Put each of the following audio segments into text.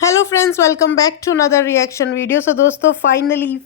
Hello friends, welcome back to another reaction video. So दोस्तों, finally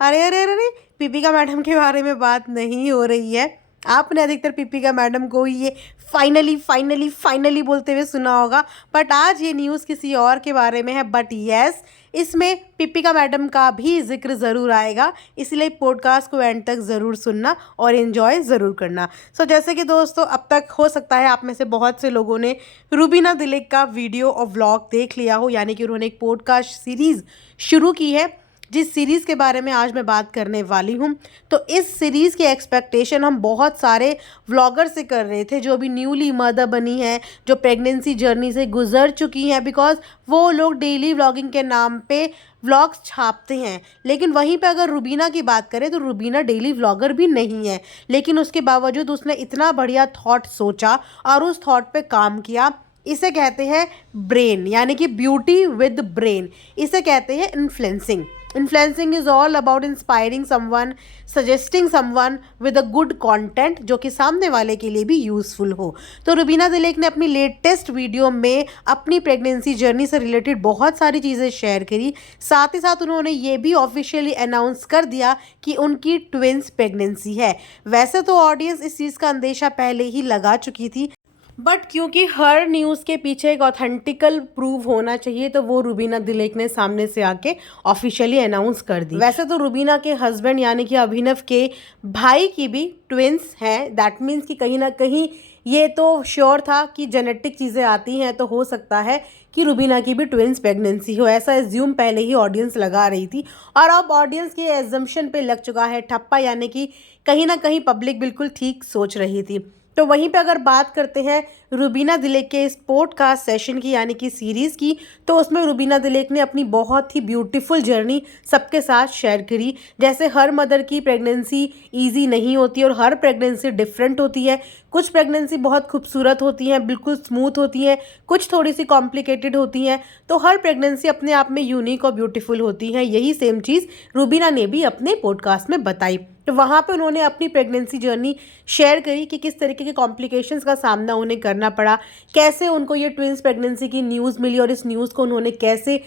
अरे अरे अरे अरे, पीपिका मैडम के बारे में बात नहीं हो रही है। आपने अधिकतर पीपिका मैडम को ये फाइनली बोलते हुए सुना होगा, बट आज ये न्यूज़ किसी और के बारे में है। बट यस, इसमें पीपिका मैडम का भी जिक्र ज़रूर आएगा, इसलिए पॉडकास्ट को एंड तक ज़रूर सुनना और इन्जॉय ज़रूर करना। सो जैसे कि दोस्तों, अब तक हो सकता है आप में से बहुत से लोगों ने रूबीना दिलीप का वीडियो और व्लॉग देख लिया हो, यानी कि उन्होंने एक पॉडकास्ट सीरीज़ शुरू की है, जिस सीरीज़ के बारे में आज मैं बात करने वाली हूँ। तो इस सीरीज़ की एक्सपेक्टेशन हम बहुत सारे व्लॉगर से कर रहे थे, जो भी न्यूली मदर बनी है, जो प्रेगनेंसी जर्नी से गुजर चुकी हैं, बिकॉज वो लोग डेली व्लॉगिंग के नाम पे व्लॉग्स छापते हैं। लेकिन वहीं पे अगर रूबीना की बात करें तो रूबीना डेली व्लॉगर भी नहीं है, लेकिन उसके बावजूद उसने इतना बढ़िया थॉट सोचा और उस थॉट पे काम किया। इसे कहते हैं ब्रेन, यानी कि ब्यूटी विद ब्रेन। इसे कहते हैं influencing. Influencing is all about inspiring someone, suggesting someone with a good content, जो कि सामने वाले के लिए भी यूजफुल हो। तो रूबीना दिलीप ने अपनी लेटेस्ट वीडियो में अपनी प्रेगनेंसी जर्नी से रिलेटेड बहुत सारी चीज़ें शेयर करी। साथ ही साथ उन्होंने ये भी ऑफिशियली अनाउंस कर दिया कि उनकी ट्विंस प्रेगनेंसी है। वैसे तो ऑडियंस इस चीज़ का अंदेशा पहले ही लगा चुकी थी, बट क्योंकि हर न्यूज़ के पीछे एक ऑथेंटिकल प्रूफ होना चाहिए, तो वो रूबीना दिलीप ने सामने से आके ऑफिशियली अनाउंस कर दी। वैसे तो रूबीना के हस्बैंड यानी कि अभिनव के भाई की भी ट्विंस हैं। दैट मीन्स कि कहीं ना कहीं ये तो श्योर था कि जेनेटिक चीज़ें आती हैं, तो हो सकता है कि रूबीना की भी ट्विंस प्रेगनेंसी हो, ऐसा एज्यूम पहले ही ऑडियंस लगा रही थी। और अब ऑडियंस के एजम्पशन पे लग चुका है ठप्पा, यानी कि कहीं ना कहीं पब्लिक बिल्कुल ठीक सोच रही थी। तो वहीं पे अगर बात करते हैं रूबीना दिलीप के इस पॉडकास्ट सेशन की, यानी कि सीरीज़ की, तो उसमें रूबीना दिलीप ने अपनी बहुत ही ब्यूटीफुल जर्नी सबके साथ शेयर करी। जैसे हर मदर की प्रेगनेंसी इजी नहीं होती और हर प्रेगनेंसी डिफरेंट होती है। कुछ प्रेगनेंसी बहुत खूबसूरत होती हैं, बिल्कुल स्मूथ होती हैं, कुछ थोड़ी सी कॉम्प्लिकेटेड होती हैं। तो हर प्रेगनेंसी अपने आप में यूनिक और ब्यूटीफुल होती है। यही सेम चीज़ रूबीना ने भी अपने पॉडकास्ट में बताई। तो वहाँ पे उन्होंने अपनी प्रेगनेंसी जर्नी शेयर करी कि किस तरीके के कॉम्प्लिकेशंस का सामना उन्हें करना पड़ा, कैसे उनको ये ट्विंस प्रेगनेंसी की न्यूज़ मिली और इस न्यूज़ को उन्होंने कैसे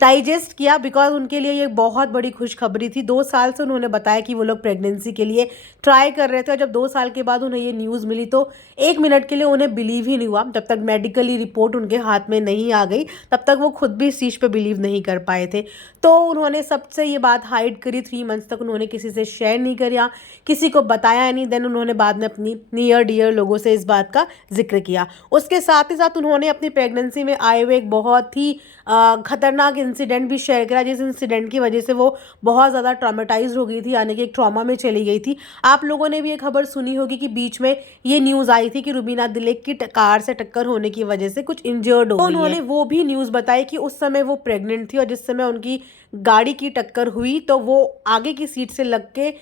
डाइजेस्ट किया, बिकॉज उनके लिए ये बहुत बड़ी खुशखबरी थी। 2 साल से उन्होंने बताया कि वो लोग प्रेगनेंसी के लिए ट्राई कर रहे थे, और जब 2 साल के बाद उन्हें ये न्यूज़ मिली तो 1 मिनट के लिए उन्हें बिलीव ही नहीं हुआ। जब तक मेडिकली रिपोर्ट उनके हाथ में नहीं आ गई, तब तक वो खुद भी इस चीज़ पे बिलीव नहीं कर पाए थे। तो उन्होंने सबसे ये बात हाइड करी। 3 मंथ्स तक उन्होंने किसी से शेयर नहीं किया, किसी को बताया नहीं। देन उन्होंने बाद में अपनी नियर डियर लोगों से इस बात का जिक्र किया। उसके साथ ही साथ उन्होंने अपनी प्रेगनेंसी में आए हुए एक बहुत ही खतरनाक इंसिडेंट भी शेयर करा, जिस इंसिडेंट की वजह से वो बहुत ज़्यादा ट्रॉमेटाइज हो गई थी, यानी कि एक ट्रॉमा में चली गई थी। आप लोगों ने भी ये खबर सुनी होगी कि बीच में ये न्यूज़ आई थी कि रूबीना दिलीप की कार से टक्कर होने की वजह से कुछ इंजर्ड हो गई है। उन्होंने वो भी न्यूज़ बताई कि उस समय वो प्रेग्नेंट थी, और जिस समय उनकी गाड़ी की टक्कर हुई तो वो आगे की सीट से लग के,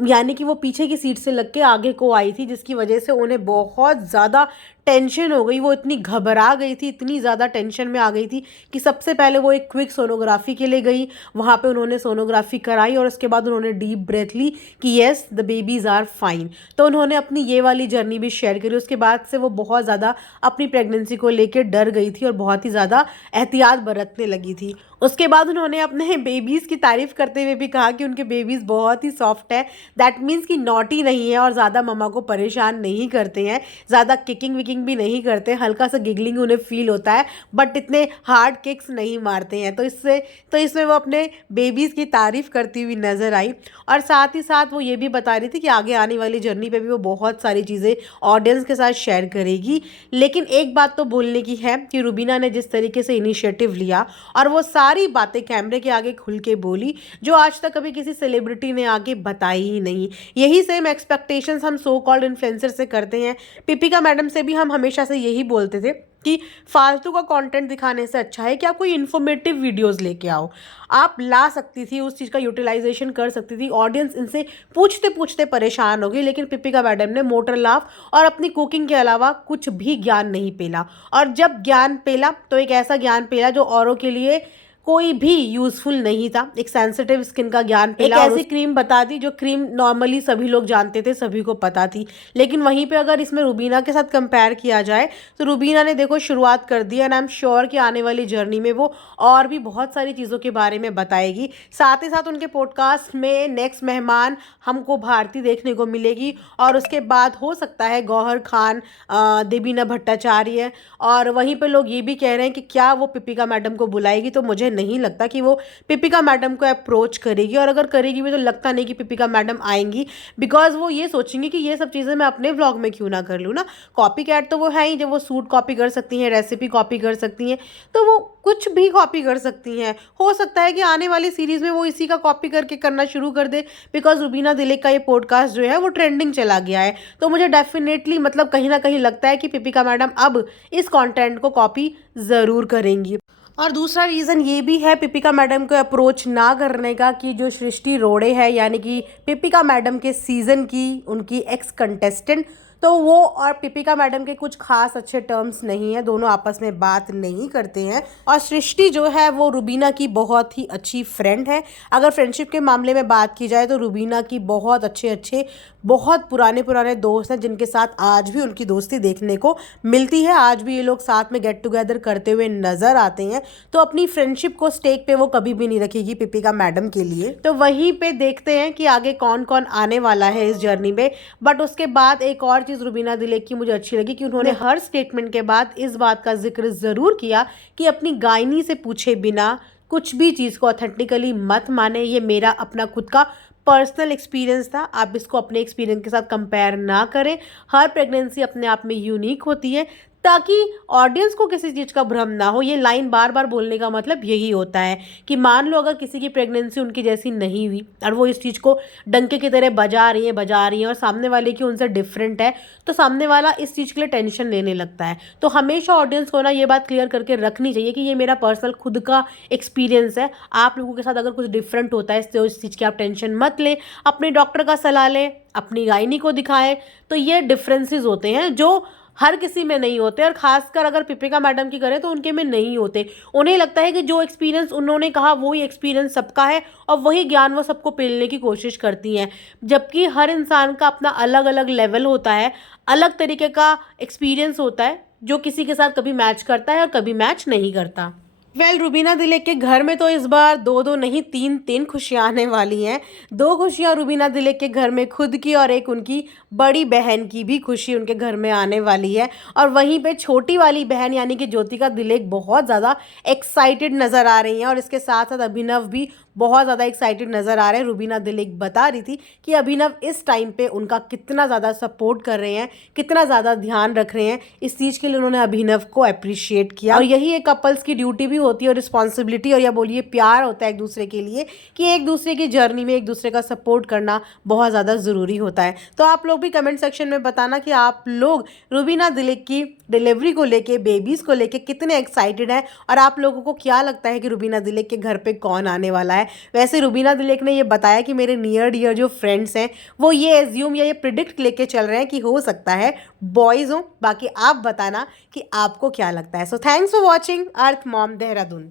यानी कि वो पीछे की सीट से लग के आगे को आई थी, जिसकी वजह से उन्हें बहुत ज़्यादा टेंशन हो गई। वो इतनी घबरा गई थी, इतनी ज़्यादा टेंशन में आ गई थी कि सबसे पहले वो एक क्विक सोनोग्राफी के लिए गई। वहाँ पे उन्होंने सोनोग्राफी कराई और उसके बाद उन्होंने डीप ब्रेथ ली कि yes, the babies are fine. तो उन्होंने अपनी ये वाली जर्नी भी शेयर करी। उसके बाद से वो बहुत ज़्यादा अपनी प्रेगनेंसी को लेकर डर गई थी और बहुत ही ज़्यादा एहतियात बरतने लगी थी। उसके बाद उन्होंने अपने बेबीज़ की तारीफ़ करते हुए भी कहा कि उनके बेबीज़ बहुत ही सॉफ्ट है। दैट मीन्स कि नॉटी नहीं है और ज़्यादा मम्मा को परेशान नहीं करते हैं, ज़्यादा किकिंग विकिंग भी नहीं करते। हल्का सा गिगलिंग उन्हें फील होता है, बट इतने हार्ड किक्स नहीं मारते हैं। तो इसमें वो अपने बेबीज़ की तारीफ़ करती हुई नज़र आई। और साथ ही साथ वो ये भी बता रही थी कि आगे आने वाली जर्नी पे भी वो बहुत सारी चीज़ें ऑडियंस के साथ शेयर करेगी। लेकिन एक बात तो बोलने की है कि रूबीना ने जिस तरीके से इनिशिएटिव लिया और वो सारी बातें कैमरे के आगे खुल के बोली, जो आज तक कभी किसी सेलिब्रिटी ने आगे बताई ही नहीं। यही सेम एक्सपेक्टेशंस हम सो कॉल्ड इन्फ्लुएंसर से करते हैं। पीपिका मैडम से भी हम हमेशा से यही बोलते थे कि फालतू का कंटेंट दिखाने से अच्छा है कि आप कोई इन्फॉर्मेटिव वीडियोस लेके आओ। आप ला सकती थी, उस चीज़ का यूटिलाइजेशन कर सकती थी। ऑडियंस इनसे पूछते पूछते परेशान हो गई, लेकिन पीपिका मैडम ने मोटर लाफ और अपनी कुकिंग के अलावा कुछ भी ज्ञान नहीं पेला। और जब ज्ञान पेला तो एक ऐसा ज्ञान पेला जो औरों के लिए कोई भी यूजफुल नहीं था। एक सेंसिटिव स्किन का ज्ञान एक ऐसी क्रीम बता दी जो क्रीम नॉर्मली सभी लोग जानते थे, सभी को पता थी। लेकिन वहीं पे अगर इसमें रुबीना के साथ कंपेयर किया जाए तो रुबीना ने देखो शुरुआत कर दी एंड आई एम श्योर कि आने वाली जर्नी में वो और भी बहुत सारी चीज़ों के बारे में बताएगी। साथ ही साथ उनके पॉडकास्ट में नेक्स्ट मेहमान हमको भारती देखने को मिलेगी और उसके बाद हो सकता है गौहर खान, देबीना भट्टाचार्य। और वहीं पे लोग ये भी कह रहे हैं कि क्या वो पिपिका मैडम को बुलाएगी, तो मुझे नहीं लगता कि वो पिपिका मैडम को अप्रोच करेगी, और अगर करेगी भी तो लगता नहीं कि पिपिका मैडम आएंगी, बिकॉज वो ये सोचेंगे कि ये सब चीज़ें मैं अपने व्लॉग में क्यों ना कर लूँ ना। कॉपी कैट तो वो है ही, जब वो सूट कॉपी कर सकती हैं, रेसिपी कॉपी कर सकती हैं, तो वो कुछ भी कॉपी कर सकती हैं। हो सकता है कि आने वाली सीरीज़ में वो इसी का कॉपी करके करना शुरू कर दे, बिकॉज रुबीना दिलेक का ये पॉडकास्ट जो है वो ट्रेंडिंग चला गया है। तो मुझे डेफिनेटली मतलब कहीं ना कहीं लगता है कि पिपिका मैडम अब इस कंटेंट को कॉपी ज़रूर करेंगी। और दूसरा रीज़न ये भी है पिपिका मैडम को अप्रोच ना करने का कि जो सृष्टि रोड़े है, यानी कि पिपिका मैडम के सीज़न की उनकी एक्स कंटेस्टेंट, तो वो और पिपिका मैडम के कुछ खास अच्छे टर्म्स नहीं है, दोनों आपस में बात नहीं करते हैं। और सृष्टि जो है वो रुबीना की बहुत ही अच्छी फ्रेंड है। अगर फ्रेंडशिप के मामले में बात की जाए तो रुबीना की बहुत अच्छे बहुत पुराने दोस्त हैं, जिनके साथ आज भी उनकी दोस्ती देखने को मिलती है। आज भी ये लोग साथ में गेट टुगेदर करते हुए नज़र आते हैं। तो अपनी फ्रेंडशिप को स्टेक पे वो कभी भी नहीं रखेगी पिपिका मैडम के लिए। तो वहीं पे देखते हैं कि आगे कौन कौन आने वाला है इस जर्नी में। बट उसके बाद एक और चीज़ रुबीना दिलेक की मुझे अच्छी लगी कि उन्होंने हर स्टेटमेंट के बाद इस बात का जिक्र ज़रूर किया कि अपनी गायनी से पूछे बिना कुछ भी चीज़ को ऑथेंटिकली मत माने। ये मेरा अपना खुद का पर्सनल एक्सपीरियंस था, आप इसको अपने एक्सपीरियंस के साथ कंपेयर ना करें। हर प्रेगनेंसी अपने आप में यूनिक होती है, ताकि ऑडियंस को किसी चीज़ का भ्रम ना हो। ये लाइन बार बार बोलने का मतलब यही होता है कि मान लो अगर किसी की प्रेगनेंसी उनकी जैसी नहीं हुई और वो इस चीज़ को डंके की तरह बजा रही हैं और सामने वाले की उनसे डिफरेंट है, तो सामने वाला इस चीज़ के लिए टेंशन लेने लगता है। तो हमेशा ऑडियंस को ना ये बात क्लियर करके रखनी चाहिए कि ये मेरा पर्सनल खुद का एक्सपीरियंस है। आप लोगों के साथ अगर कुछ डिफरेंट होता है तो इस चीज़ की आप टेंशन मत लें, अपने डॉक्टर का सलाह लें, अपनी गायनी को दिखाएं। तो ये डिफरेंसेस होते हैं जो हर किसी में नहीं होते, और खासकर अगर पिपिका मैडम की करें तो उनके में नहीं होते। उन्हें लगता है कि जो एक्सपीरियंस उन्होंने कहा वही एक्सपीरियंस सबका है और वही ज्ञान वो सबको पेलने की कोशिश करती हैं, जबकि हर इंसान का अपना अलग अलग लेवल होता है, अलग तरीके का एक्सपीरियंस होता है, जो किसी के साथ कभी मैच करता है और कभी मैच नहीं करता। रुबीना दिलेक के घर में तो इस बार दो नहीं तीन खुशियाँ आने वाली हैं। 2 खुशियाँ रुबीना दिलेक के घर में खुद की, और एक उनकी बड़ी बहन की भी खुशी उनके घर में आने वाली है। और वहीं पे छोटी वाली बहन यानी कि ज्योतिका दिलेक बहुत ज़्यादा एक्साइटेड नज़र आ रही हैं, और इसके साथ साथ अभिनव भी बहुत ज़्यादा एक्साइटेड नज़र आ रहे हैं। रुबीना दिलेक बता रही थी कि अभिनव इस टाइम पे उनका कितना ज़्यादा सपोर्ट कर रहे हैं, कितना ज़्यादा ध्यान रख रहे हैं। इस चीज़ के लिए उन्होंने अभिनव को अप्रिशिएट किया, और यही एक कपल्स की ड्यूटी भी होती है और रिस्पॉन्सिबिलिटी, और या बोलिए प्यार होता है एक दूसरे के लिए, कि एक दूसरे की जर्नी में एक दूसरे का सपोर्ट करना बहुत ज़्यादा ज़रूरी होता है। तो आप लोग भी कमेंट सेक्शन में बताना कि आप लोग रुबीना दिलेक की डिलीवरी को लेके, बेबीज़ को लेके कितने एक्साइटेड हैं, और आप लोगों को क्या लगता है कि रुबीना दिलेक के घर पे कौन आने वाला है। वैसे रुबीना दिलेक ने ये बताया कि मेरे नियर डियर जो फ्रेंड्स हैं वो ये एज्यूम या ये प्रिडिक्ट लेके चल रहे हैं कि हो सकता है बॉयज़ हों। बाकी आप बताना कि आपको क्या लगता है। So thanks for watching earth mom Dehradun.